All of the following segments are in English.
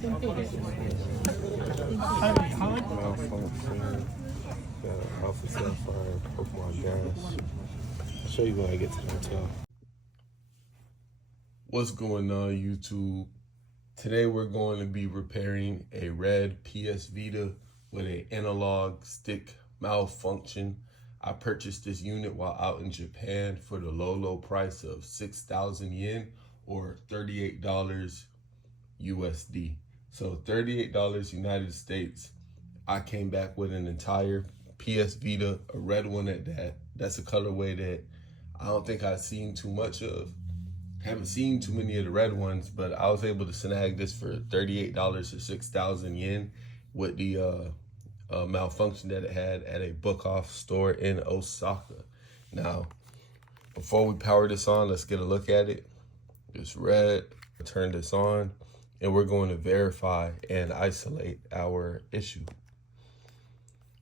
Malfunction. Alpha Sapphire, Pokemon Gas. I'll show you when I get to the hotel. What's going on, YouTube? Today we're going to be repairing a red PS Vita with an analog stick malfunction. I purchased this unit while out in Japan for the low price of 6,000 yen or $38 USD. So $38 United States. I came back with an entire PS Vita, a red one at that. That's a colorway that I don't think I've seen too much of. Haven't seen too many of the red ones, but I was able to snag this for $38 or 6,000 yen with the malfunction that it had at a book-off store in Osaka. Now, before we power this on, let's get a look at it. It's red. Turn this on, and we're going to verify and isolate our issue.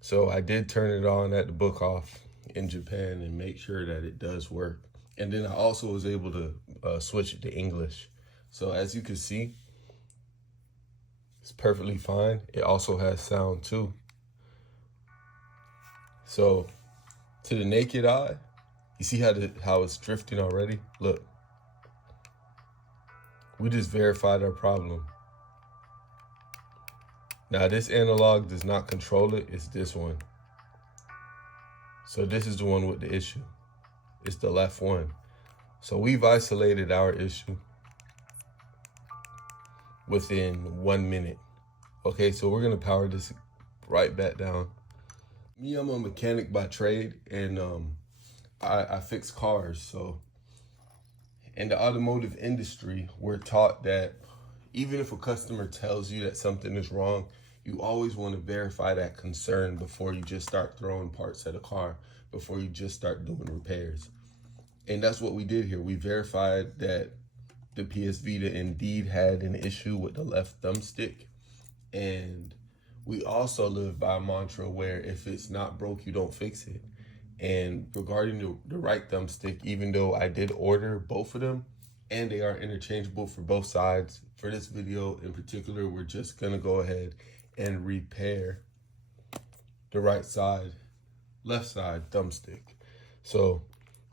So I did turn it on at the book-off in Japan and make sure that it does work. And then I also was able to switch it to English. So as you can see, it's perfectly fine. It also has sound too. So to the naked eye, you see how it's drifting already? Look, we just verified our problem. Now this analog does not control it, it's this one. So this is the one with the issue. It's the left one. So we've isolated our issue within 1 minute. Okay, so we're gonna power this right back down. Me, I'm a mechanic by trade, and I fix cars. So in the automotive industry, we're taught that even if a customer tells you that something is wrong, you always want to verify that concern before you just start throwing parts at a car, before you just start doing repairs. And that's what we did here. We verified that the PS Vita indeed had an issue with the left thumbstick. And we also live by a mantra where if it's not broke, you don't fix it. And regarding the right thumbstick, even though I did order both of them and they are interchangeable for both sides, for this video in particular, we're just gonna go ahead and repair the right side, left side thumbstick. So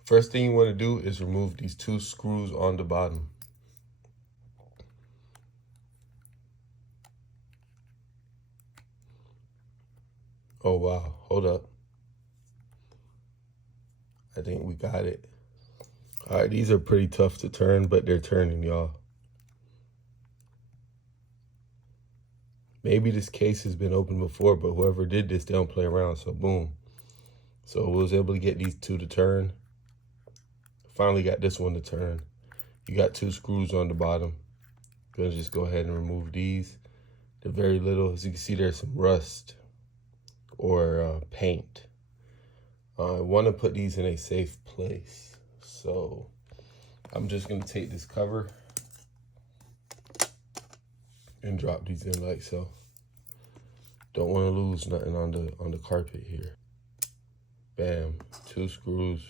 first thing you want to do is remove these two screws on the bottom. Oh wow, hold up. I think we got it. All right, these are pretty tough to turn, but they're turning, y'all. Maybe this case has been opened before, but whoever did this, they don't play around, so boom. So we was able to get these two to turn. Finally got this one to turn. You got two screws on the bottom. Gonna just go ahead and remove these. They're very little. As you can see, there's some rust or paint. I want to put these in a safe place. So I'm just gonna take this cover and drop these in like so. Don't want to lose nothing on the carpet here. Bam, two screws.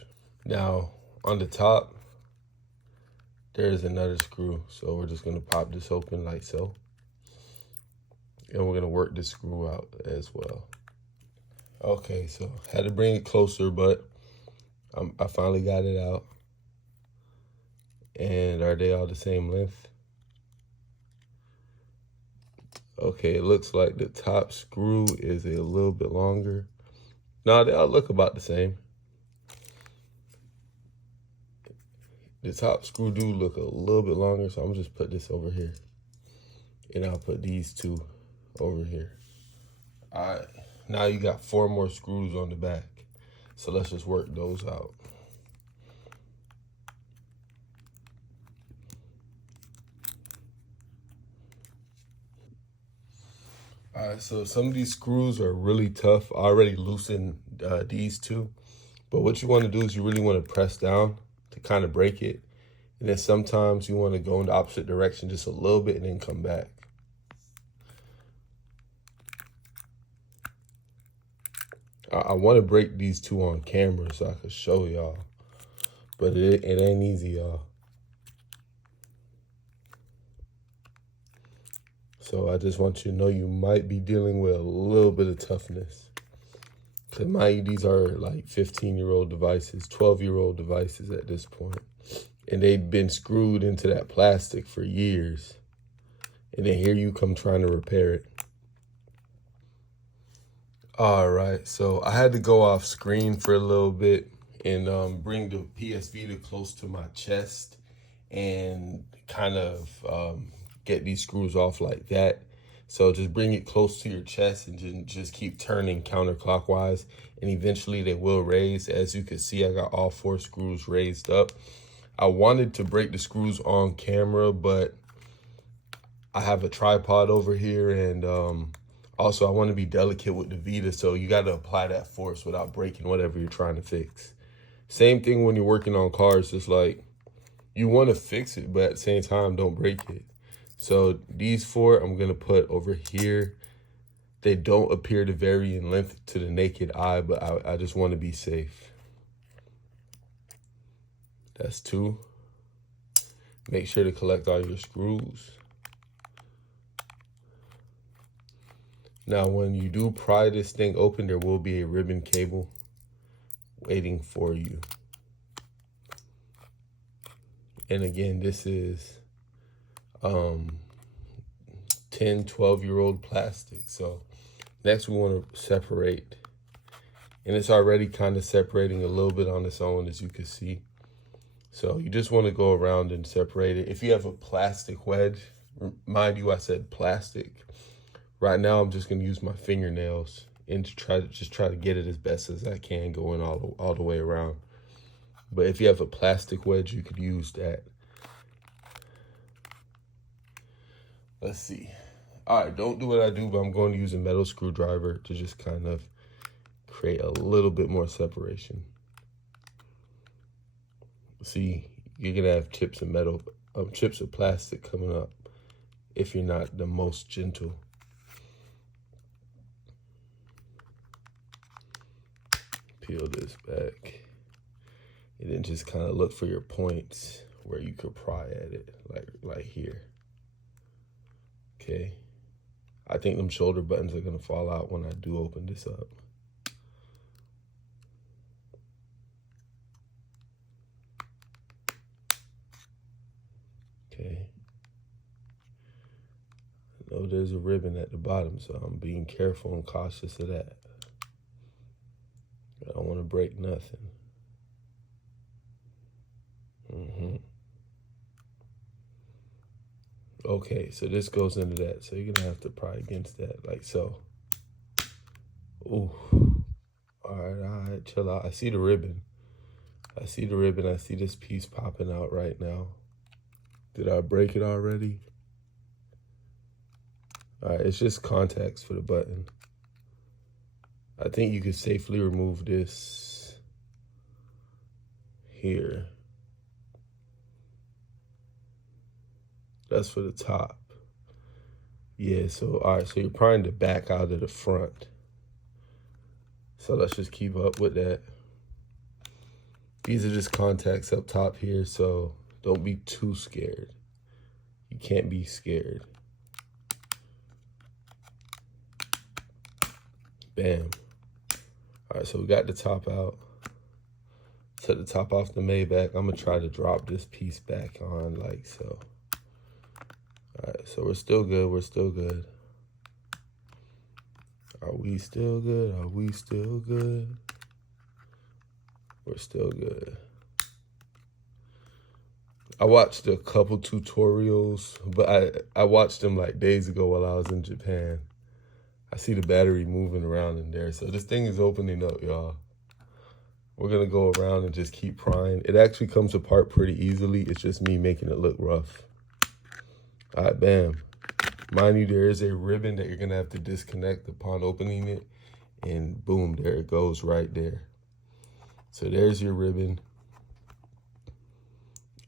Now on the top, there's another screw. So we're just gonna pop this open like so. And we're gonna work this screw out as well. Okay, so had to bring it closer, but I finally got it out. And are they all the same length? Okay, it looks like the top screw is a little bit longer. No, they all look about the same. The top screw do look a little bit longer, so I'm just put this over here. And I'll put these two over here. All right, now you got 4 more screws on the back. So let's just work those out. All right, so some of these screws are really tough. I already loosened these two. But what you want to do is you really want to press down to kind of break it. And then sometimes you want to go in the opposite direction just a little bit and then come back. I want to break these two on camera so I can show y'all. But it ain't easy, y'all. So I just want you to know you might be dealing with a little bit of toughness. Because mind you, these are like 15-year-old devices, 12-year-old devices at this point. And they've been screwed into that plastic for years. And then here you come trying to repair it. All right, so I had to go off screen for a little bit and bring the PS Vita close to my chest and kind of get these screws off like that. So just bring it close to your chest and just keep turning counterclockwise, and eventually they will raise. As you can see, I got all 4 screws raised up. I wanted to break the screws on camera, but I have a tripod over here, and also I want to be delicate with the Vita, so you got to apply that force without breaking whatever you're trying to fix. Same thing when you're working on cars, just like you want to fix it, but at the same time, don't break it. So these 4 I'm going to put over here. They don't appear to vary in length to the naked eye, but I just want to be safe. That's 2. Make sure to collect all your screws. Now, when you do pry this thing open, there will be a ribbon cable waiting for you. And again, this is 10, 12-year-old plastic. So next we want to separate. And it's already kind of separating a little bit on its own, as you can see. So you just want to go around and separate it. If you have a plastic wedge, mind you, I said plastic. Right now, I'm just going to use my fingernails and try to get it as best as I can, going all the way around. But if you have a plastic wedge, you could use that. Let's see. All right, don't do what I do, but I'm going to use a metal screwdriver to just kind of create a little bit more separation. See, you're going to have chips of metal, chips of plastic coming up if you're not the most gentle. Peel this back. And then just kind of look for your points where you could pry at it, like here. Okay. I think them shoulder buttons are gonna fall out when I do open this up. Okay. I know there's a ribbon at the bottom, so I'm being careful and cautious of that. I don't want to break nothing. Okay, so this goes into that. So you're gonna have to pry against that, like so. Ooh. All right, chill out. I see the ribbon. I see the ribbon. I see this piece popping out right now. Did I break it already? All right, it's just contacts for the button. I think you could safely remove this here. That's for the top. Yeah, so, all right, so you're prying the back out of the front. So let's just keep up with that. These are just contacts up top here, so don't be too scared. You can't be scared. Bam. All right, so we got the top out. Took the top off the Maybach. I'm gonna try to drop this piece back on like so. All right, so we're still good, we're still good. Are we still good? Are we still good? We're still good. I watched a couple tutorials, but I watched them like days ago while I was in Japan. I see the battery moving around in there. So this thing is opening up, y'all. We're gonna go around and just keep prying. It actually comes apart pretty easily. It's just me making it look rough. All right, bam. Mind you, there is a ribbon that you're gonna have to disconnect upon opening it, and boom, there it goes right there. So there's your ribbon.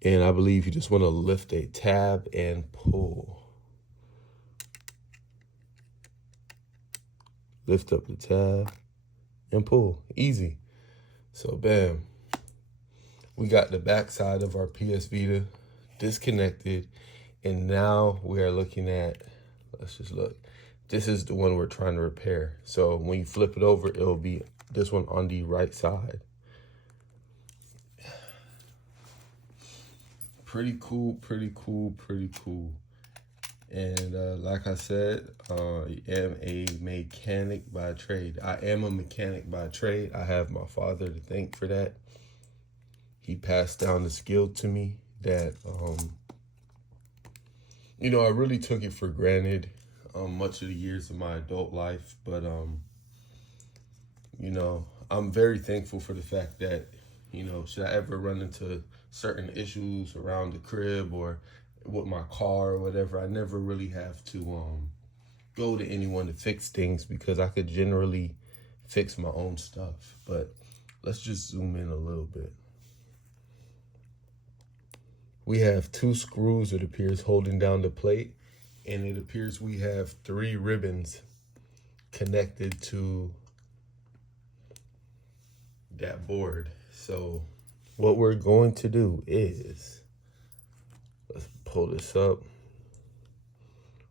And I believe you just wanna lift a tab and pull. Lift up the tab and pull, easy. So bam, we got the back side of our PS Vita disconnected. And now we are looking at, let's just look. This is the one we're trying to repair. So when you flip it over, it'll be this one on the right side. Pretty cool, pretty cool, pretty cool. And like I said, I am a mechanic by trade. I am a mechanic by trade. I have my father to thank for that. He passed down the skill to me that, you know, I really took it for granted much of the years of my adult life. But, you know, I'm very thankful for the fact that, you know, should I ever run into certain issues around the crib or with my car or whatever, I never really have to go to anyone to fix things because I could generally fix my own stuff. But let's just zoom in a little bit. We have 2 screws, it appears, holding down the plate, and it appears we have 3 ribbons connected to that board. So what we're going to do is, let's pull this up.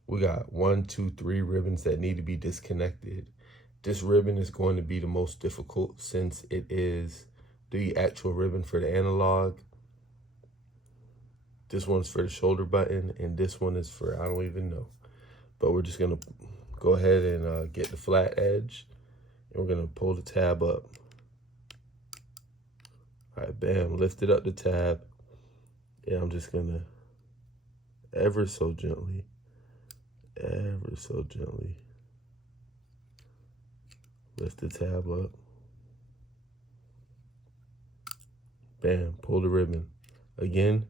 We got 1, 2, 3 ribbons that need to be disconnected. This ribbon is going to be the most difficult since it is the actual ribbon for the analog. This one's for the shoulder button, and this one is for, I don't even know. But we're just gonna go ahead and get the flat edge, and we're gonna pull the tab up. All right, bam, lifted up the tab. And I'm just gonna ever so gently lift the tab up. Bam, pull the ribbon. Again,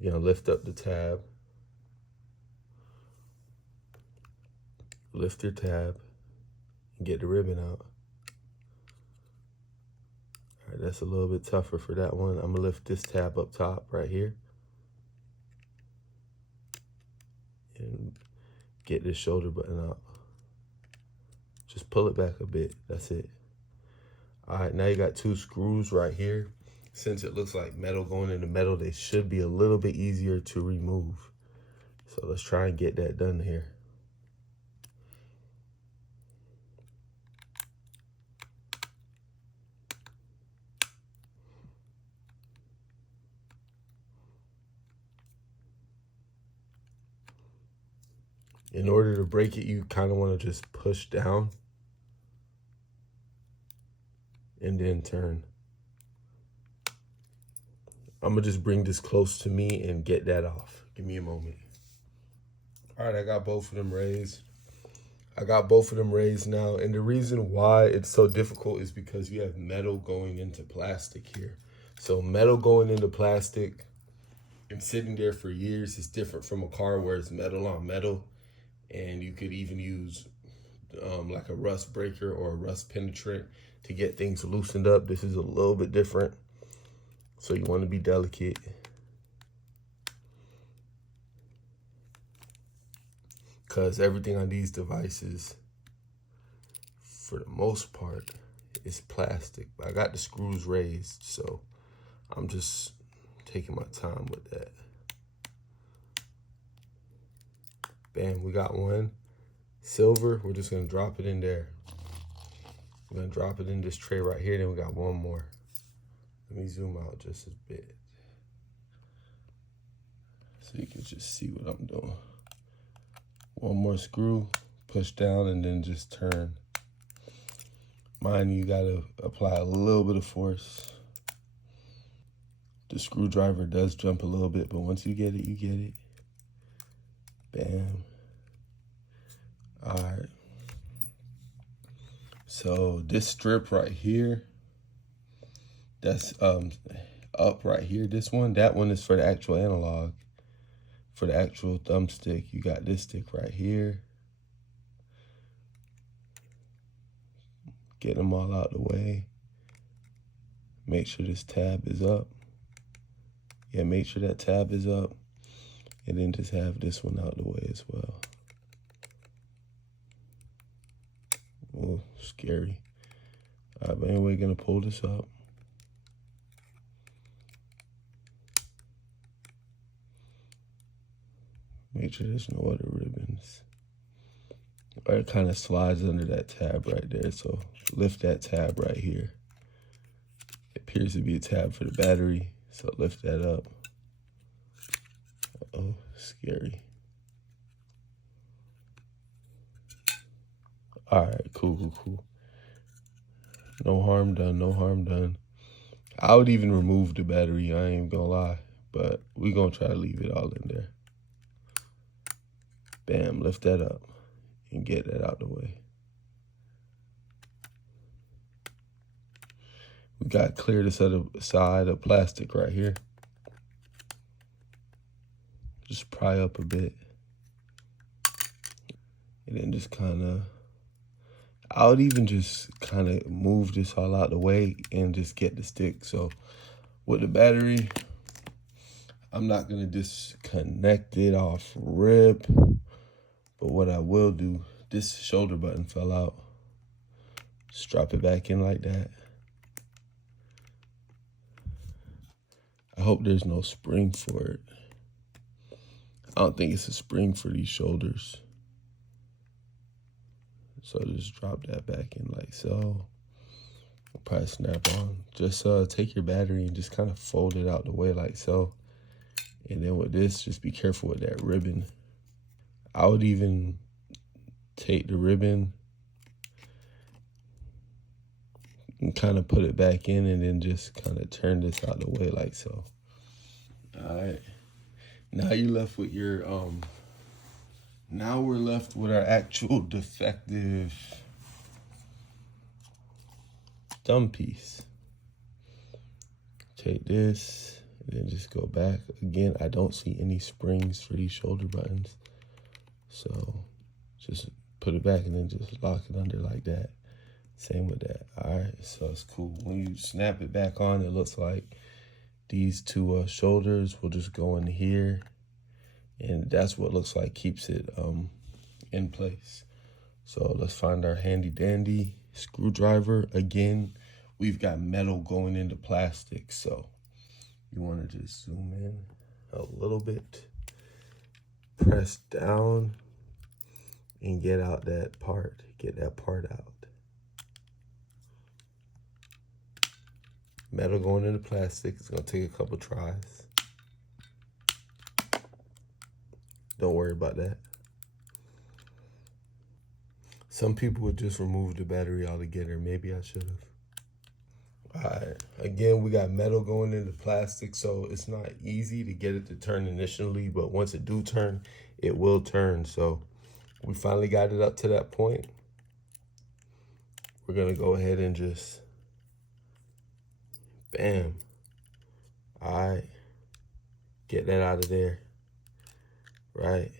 you're gonna lift up the tab, lift your tab, and get the ribbon out. All right, that's a little bit tougher for that one. I'm gonna lift this tab up top right here and get this shoulder button out. Just pull it back a bit, that's it. All right, now you got 2 screws right here. Since it looks like metal going into metal, they should be a little bit easier to remove. So let's try and get that done here. In order to break it, you kind of want to just push down and then turn. I'm gonna just bring this close to me and get that off. Give me a moment. All right, I got both of them raised. Now, and the reason why it's so difficult is because you have metal going into plastic here. So metal going into plastic and sitting there for years is different from a car where it's metal on metal, and you could even use like a rust breaker or a rust penetrant to get things loosened up. This is a little bit different. So you want to be delicate. Because everything on these devices, for the most part, is plastic. But I got the screws raised, so I'm just taking my time with that. Bam, we got one. Silver, we're just going to drop it in there. We're going to drop it in this tray right here, then we got one more. Let me zoom out just a bit so you can just see what I'm doing. One more screw, push down, and then just turn. Mind you gotta apply a little bit of force. The screwdriver does jump a little bit, but once you get it, you get it. Bam. All right. So this strip right here, that's up right here, this one, that one is for the actual analog. For the actual thumbstick, you got this stick right here. Get them all out the way. Make sure this tab is up. Yeah, make sure that tab is up. And then just have this one out the way as well. Oh, scary. All right, but anyway, gonna pull this up. Make sure there's no other ribbons. Or it kind of slides under that tab right there. So lift that tab right here. It appears to be a tab for the battery. So lift that up. Uh-oh, scary. All right, cool. No harm done, no harm done. I would even remove the battery, I ain't gonna lie. But we gonna try to leave it all in there. Bam, lift that up and get that out the way. We got to clear this other side of plastic right here. Just pry up a bit. And then just kind of, I would even just kind of move this all out the way and just get the stick. So with the battery, I'm not going to disconnect it off rip. But what I will do, this shoulder button fell out. Just drop it back in like that. I hope there's no spring for it. I don't think it's a spring for these shoulders. So just drop that back in like so. Probably snap on. Just take your battery and just kind of fold it out the way like so. And then with this, just be careful with that ribbon. I would even take the ribbon and kind of put it back in and then just kind of turn this out the way like so. All right. Now you're left with your, now we're left with our actual defective thumb piece. Take this and then just go back. Again, I don't see any springs for these shoulder buttons. So just put it back and then just lock it under like that. Same with that. All right, so it's cool. When you snap it back on, it looks like these two shoulders will just go in here. And that's what looks like keeps it in place. So let's find our handy dandy screwdriver. Again, we've got metal going into plastic. So you want to just zoom in a little bit, press down and get out that part. Get that part out. Metal going into plastic. It's going to take a couple tries. Don't worry about that. Some people would just remove the battery altogether. Maybe I should have. All right. Again, we got metal going into plastic, so it's not easy to get it to turn initially, but once it do turn, it will turn. So we finally got it up to that point. We're going to go ahead and just, bam. All right. Get that out of there. Right.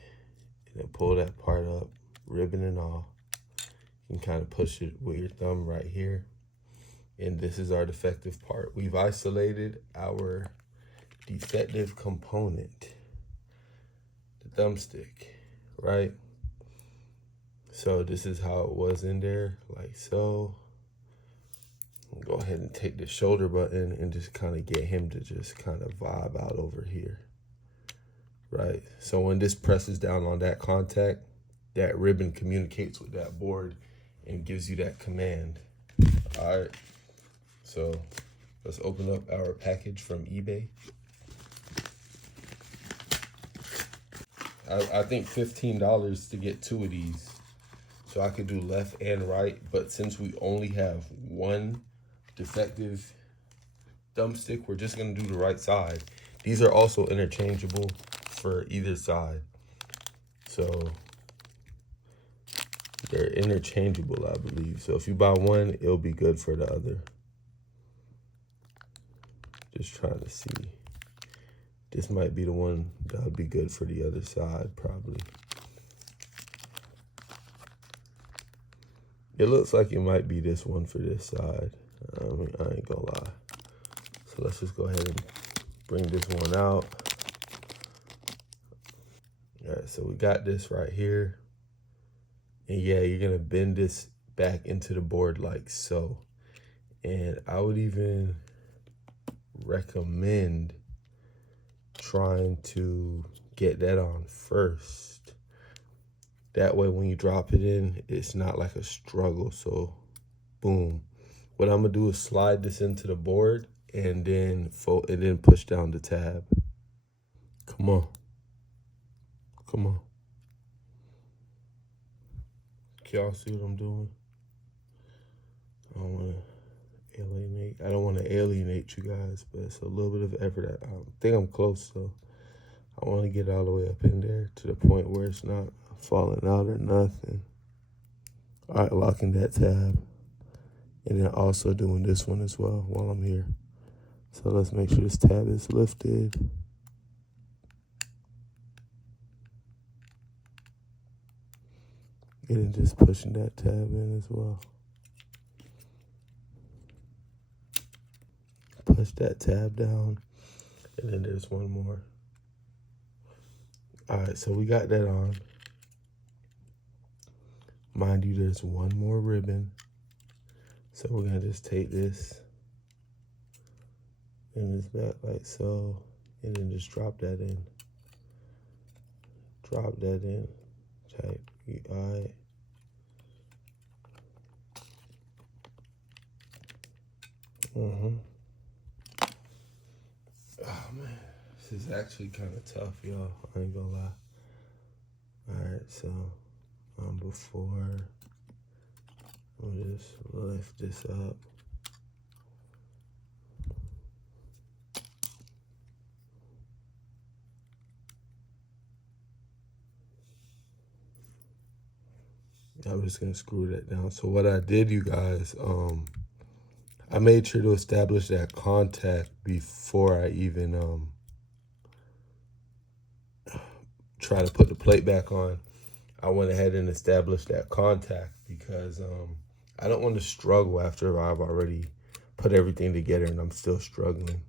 And then pull that part up, ribbon and all. You can kind of push it with your thumb right here. And this is our defective part. We've isolated our defective component, the thumbstick, right? So this is how it was in there, like so. Go ahead and take the shoulder button and just kind of get him to just kind of vibe out over here, right? So when this presses down on that contact, that ribbon communicates with that board and gives you that command. All right, so let's open up our package from eBay. I think $15 to get 2 of these. So I could do left and right, but since we only have one defective thumbstick, we're just gonna do the right side. These are also interchangeable for either side. So they're interchangeable, I believe. So if you buy one, it'll be good for the other. Just trying to see. This might be the one that would be good for the other side, probably. It looks like it might be this one for this side. I ain't gonna lie. So let's just go ahead and bring this one out. All right, so we got this right here. And yeah, you're gonna bend this back into the board like so. And I would even recommend trying to get that on first. That way when you drop it in, it's not like a struggle. So boom. What I'm gonna do is slide this into the board and then fold and then push down the tab. Come on. Come on. Can y'all see what I'm doing? I don't want to alienate you guys, but it's a little bit of effort. I think I'm close, so I want to get all the way up in there to the point where it's not falling out or nothing. All right, locking that tab. And then also doing this one as well while I'm here. So let's make sure this tab is lifted. And then just pushing that tab in as well. Push that tab down. And then there's one more. All right, so we got that on. Mind you, there's one more ribbon. So we're gonna just take this in this back like so, and then just drop that in. Drop that in. Type UI. Oh man, this is actually kind of tough, y'all. I ain't gonna lie. All right, so before I'll just lift this up. I'm just gonna screw that down. So what I did, you guys, I made sure to establish that contact before I even try to put the plate back on. I went ahead and established that contact because I don't want to struggle after I've already put everything together and I'm still struggling.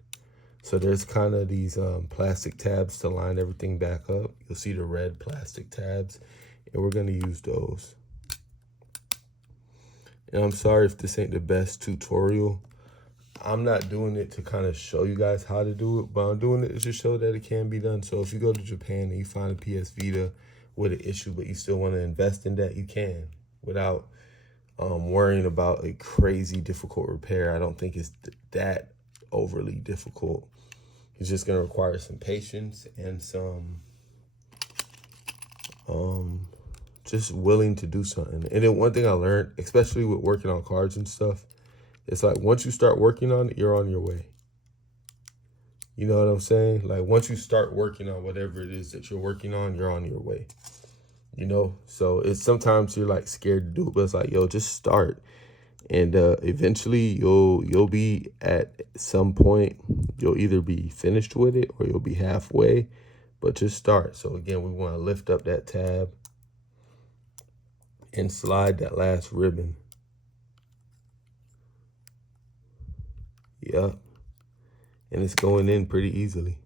So there's kind of these plastic tabs to line everything back up. You'll see the red plastic tabs, and we're gonna use those. And I'm sorry if this ain't the best tutorial. I'm not doing it to kind of show you guys how to do it, but I'm doing it to show that it can be done. So if you go to Japan and you find a PS Vita with an issue, but you still want to invest in that, you can without worrying about a crazy difficult repair. I don't think it's that overly difficult. It's just going to require some patience and some just willing to do something. And then one thing I learned, especially with working on cards and stuff, it's like once you start working on it, you're on your way. You know what I'm saying? Like once you start working on whatever it is that you're working on, you're on your way. You know? So it's sometimes you're like scared to do it, but it's like, yo, just start. And eventually you'll be at some point, you'll either be finished with it or you'll be halfway, but just start. So again, we want to lift up that tab and slide that last ribbon. Yep. And it's going in pretty easily.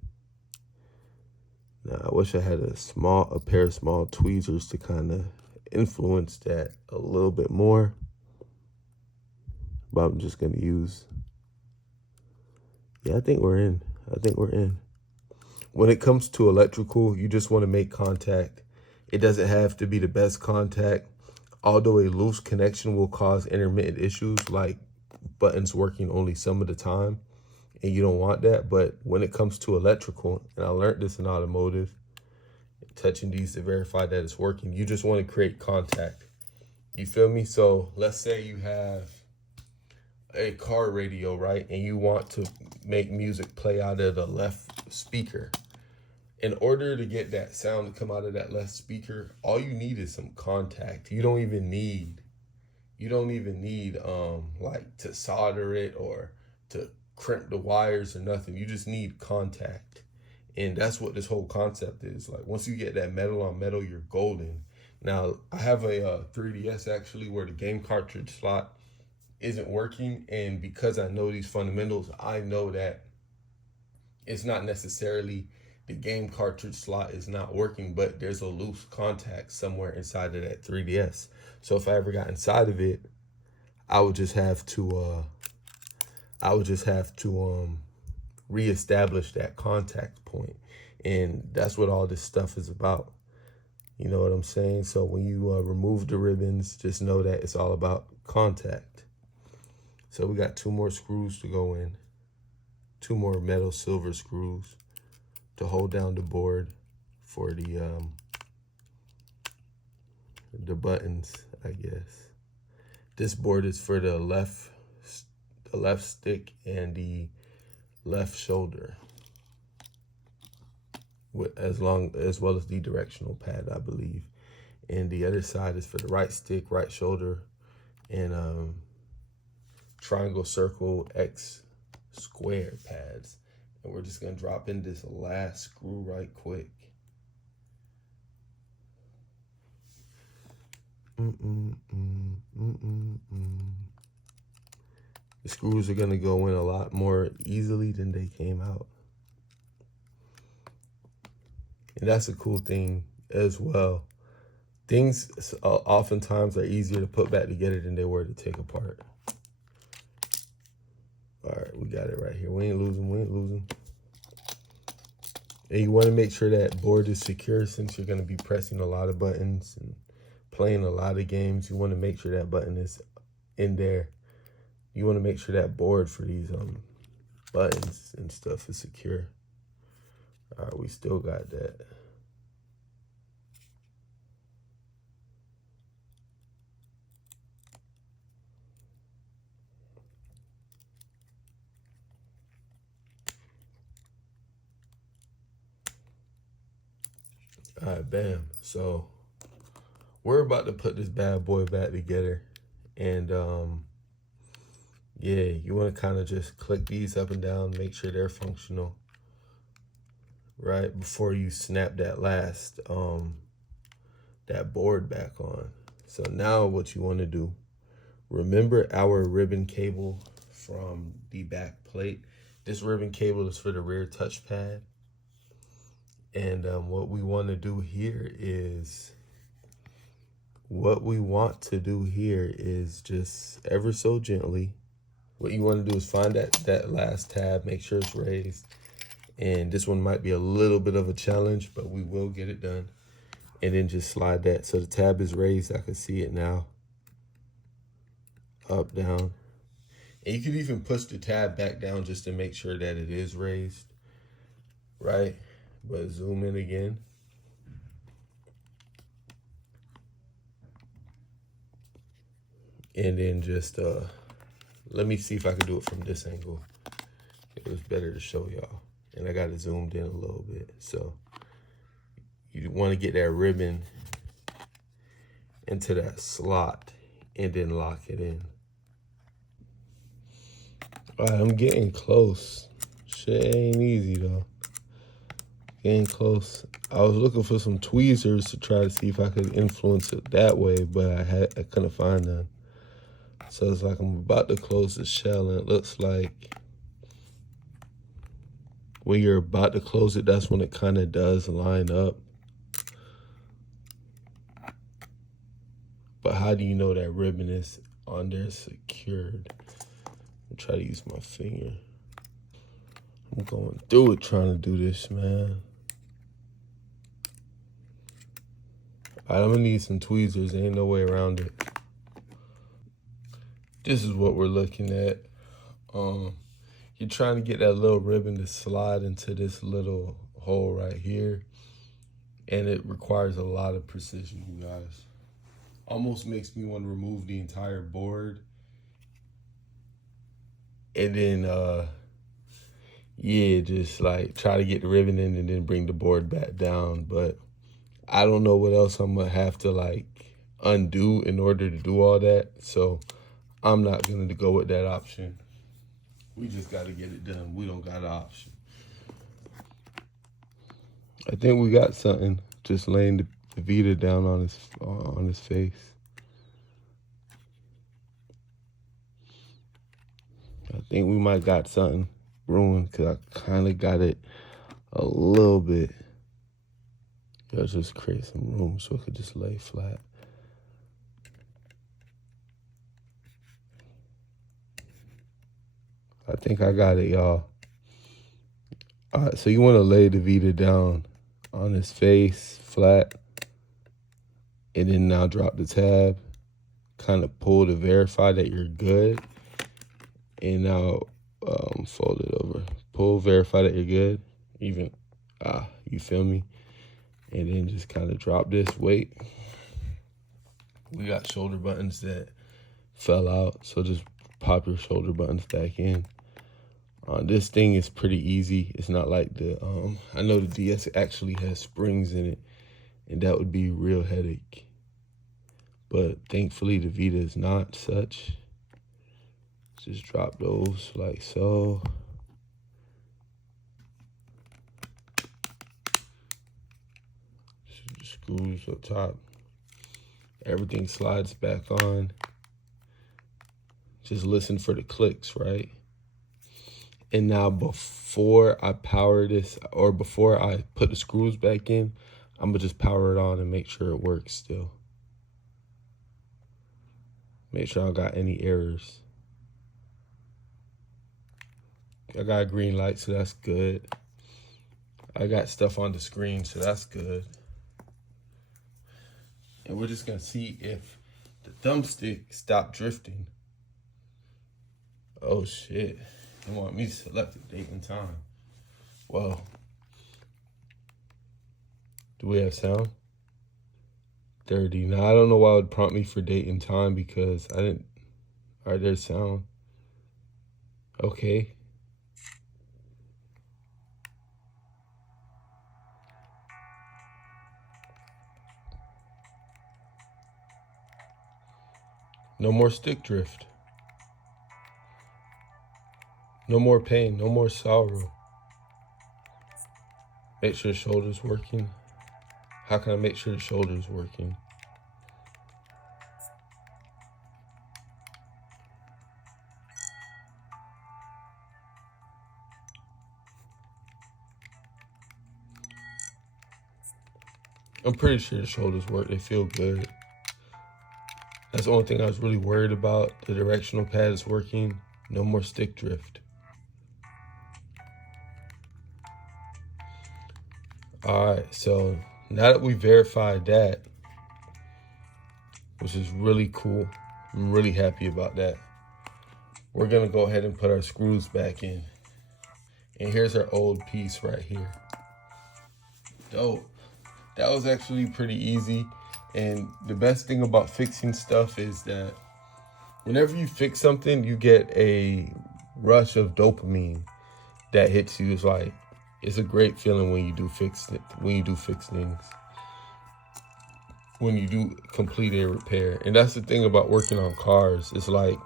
Now, I wish I had a pair of small tweezers to kind of influence that a little bit more. But I'm just going to use. Yeah, I think we're in. When it comes to electrical, you just want to make contact. It doesn't have to be the best contact. Although a loose connection will cause intermittent issues like buttons working only some of the time, and you don't want that. But when it comes to electrical, and I learned this in automotive, touching these to verify that it's working, you just want to create contact. You feel me? So let's say you have a car radio, right? And you want to make music play out of the left speaker. In order to get that sound to come out of that left speaker, all you need is some contact. You don't even need like to solder it or to crimp the wires or nothing. You just need contact. And that's what this whole concept is. Like once you get that metal on metal, you're golden. Now I have a 3DS actually where the game cartridge slot isn't working. And because I know these fundamentals, I know that it's not necessarily the game cartridge slot is not working, but there's a loose contact somewhere inside of that 3DS. So if I ever got inside of it, I would just have to reestablish that contact point. And that's what all this stuff is about. You know what I'm saying? So when you remove the ribbons, just know that it's all about contact. So we got 2 more screws to go in. 2 more metal silver screws to hold down the board for the buttons, I guess. This board is for the left stick and the left shoulder, as well as the directional pad, I believe. And the other side is for the right stick, right shoulder, and triangle, circle, X, square pads. And we're just gonna drop in this last screw right quick. The screws are gonna go in a lot more easily than they came out. And that's a cool thing as well. Things oftentimes are easier to put back together than they were to take apart. All right, we got it right here. We ain't losing. And you want to make sure that board is secure, since you're going to be pressing a lot of buttons and playing a lot of games. You want to make sure that button is in there. You want to make sure that board for these buttons and stuff is secure. All right, we still got that. All right, bam. So we're about to put this bad boy back together. And yeah, you want to kind of just click these up and down, make sure they're functional, right? Before you snap that last, that board back on. So now what you want to do, remember our ribbon cable from the back plate. This ribbon cable is for the rear touchpad. And what we want to do here is just ever so gently. What you want to do is find that last tab, make sure it's raised. And this one might be a little bit of a challenge, but we will get it done. And then just slide that. So the tab is raised. I can see it now. Up, down. And you could even push the tab back down just to make sure that it is raised, right? But zoom in again. And then just, let me see if I can do it from this angle. It was better to show y'all. And I got it zoomed in a little bit. So you want to get that ribbon into that slot and then lock it in. All right, I'm getting close. Shit ain't easy though. Getting close. I was looking for some tweezers to try to see if I could influence it that way, but I couldn't find none. So it's like I'm about to close the shell, and it looks like when you're about to close it, that's when it kind of does line up. But how do you know that ribbon is on there secured? I'll try to use my finger. I'm going through it trying to do this, man. All right, I'm gonna need some tweezers. There ain't no way around it. This is what we're looking at. You're trying to get that little ribbon to slide into this little hole right here. And it requires a lot of precision, you guys. Almost makes me want to remove the entire board. And then, yeah, just like try to get the ribbon in and then bring the board back down. But I don't know what else I'm gonna have to like undo in order to do all that. So I'm not gonna go with that option. We just gotta get it done. We don't got an option. I think we got something. Just laying the Vita down on his face. I think we might got something ruined because I kind of got it a little bit. Let's just create some room so it could just lay flat. I think I got it, y'all. All right, so you want to lay the Vita down on his face, flat. And then now drop the tab, kind of pull to verify that you're good. And now fold it over. Pull, verify that you're good. Even, you feel me? And then just kind of drop this, wait. We got shoulder buttons that fell out, so just pop your shoulder buttons back in. This thing is pretty easy. It's not like the, I know the DS actually has springs in it, and that would be a real headache. But thankfully the Vita is not such. Just drop those like so. Screws up top. Everything slides back on. Just listen for the clicks, right? And now before I power this, or before I put the screws back in, I'm gonna just power it on and make sure it works still. Make sure I don't got any errors. I got a green light, so that's good. I got stuff on the screen, so that's good. And we're just gonna see if the thumbstick stopped drifting. Oh shit, they want me to select the date and time. Well, do we have sound? 30. Now I don't know why it would prompt me for date and time because I didn't. All right, there's sound. Okay. No more stick drift. No more pain, no more sorrow. Make sure the shoulder's working. How can I make sure the shoulder's working? I'm pretty sure the shoulders work, they feel good. That's the only thing I was really worried about. The directional pad is working. No more stick drift. All right, so now that we verified that, which is really cool, I'm really happy about that. We're gonna go ahead and put our screws back in. And here's our old piece right here. Dope. That was actually pretty easy. And the best thing about fixing stuff is that whenever you fix something, you get a rush of dopamine that hits you. It's like, it's a great feeling when you do fix things, when you do complete a repair. And that's the thing about working on cars. It's like,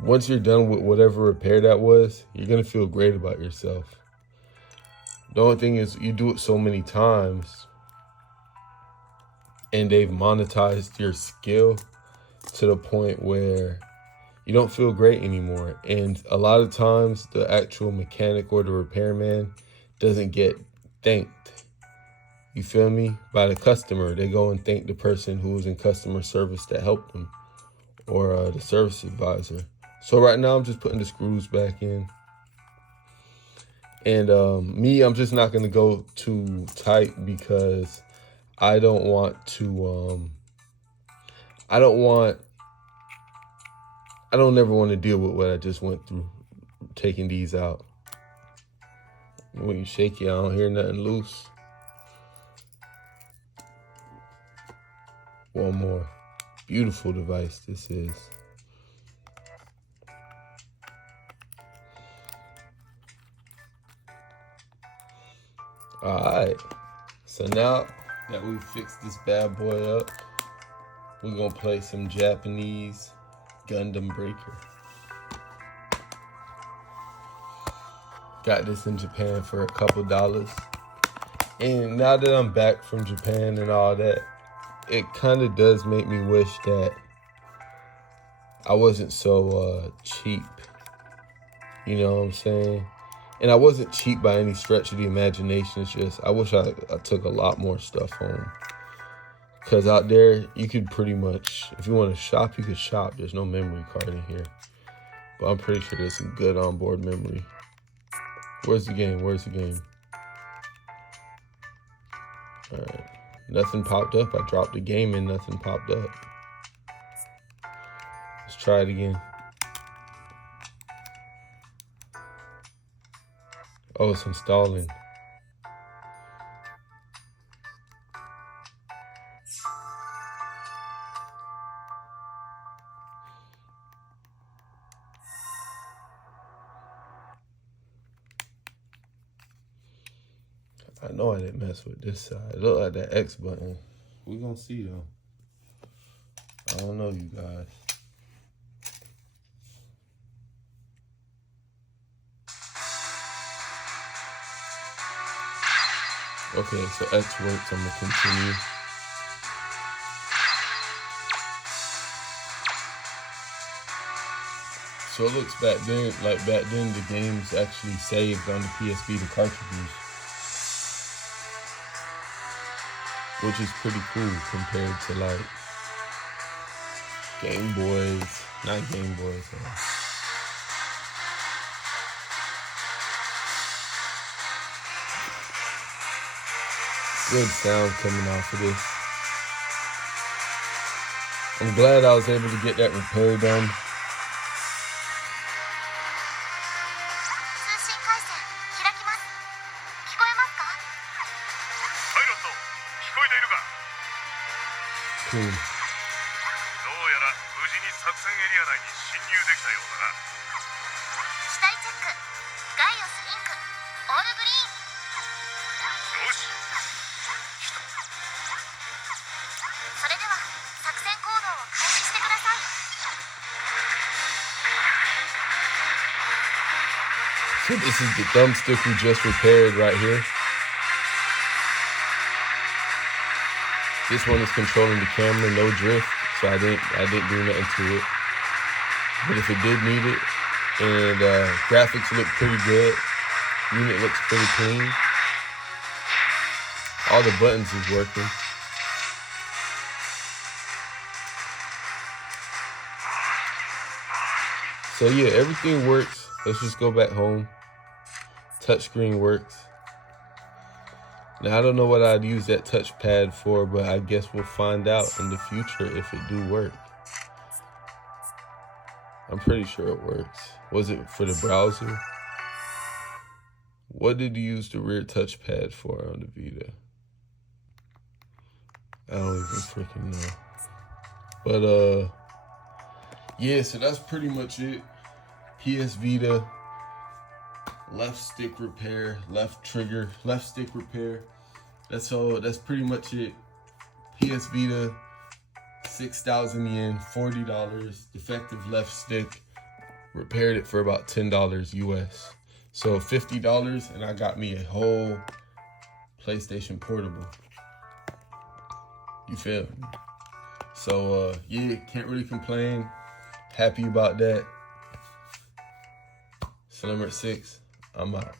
once you're done with whatever repair that was, you're gonna feel great about yourself. The only thing is you do it so many times and they've monetized your skill to the point where you don't feel great anymore. And a lot of times the actual mechanic or the repairman doesn't get thanked. You feel me? By the customer. They go and thank the person who was in customer service that helped them, or the service advisor. So right now I'm just putting the screws back in. And I'm just not gonna go too tight because I don't want to, I don't ever want to deal with what I just went through, taking these out. When you shake it, I don't hear nothing loose. One more. Beautiful device this is. All right, so now that we fixed this bad boy up, we're gonna play some Japanese Gundam Breaker. Got this in Japan for a couple dollars. And now that I'm back from Japan and all that, it kind of does make me wish that I wasn't so cheap. You know what I'm saying? And I wasn't cheap by any stretch of the imagination. It's just, I wish I took a lot more stuff home. Because out there, you could pretty much, if you want to shop, you could shop. There's no memory card in here. But I'm pretty sure there's some good onboard memory. Where's the game? Where's the game? All right. Nothing popped up. I dropped the game and nothing popped up. Let's try it again. Oh, it's installing. I know I didn't mess with this side. It looked like that X button. We're gonna see though. I don't know, you guys. Okay, so X works. I'm gonna continue. So it looks back then the games actually saved on the PS Vita cartridges, which is pretty cool compared to like Game Boys, not Game Boys. Good sound coming off of this. I'm glad I was able to get that repair done. Cool. So this is the thumbstick we just repaired right here. This one is controlling the camera, no drift, so I didn't do nothing to it. But if it did need it, and graphics look pretty good, unit looks pretty clean. All the buttons is working. So yeah, everything works. Let's just go back home. Touchscreen works. Now, I don't know what I'd use that touchpad for, but I guess we'll find out in the future if it do work. I'm pretty sure it works. Was it for the browser? What did you use the rear touchpad for on the Vita? I don't even freaking know. But, yeah, so that's pretty much it. PS Vita. Left stick repair, left stick repair. That's all. That's pretty much it. PS Vita, 6,000 yen, $40. Defective left stick. Repaired it for about $10 US. So $50, and I got me a whole PlayStation Portable. You feel me? So yeah, can't really complain. Happy about that. Slimmer 6. I'm out.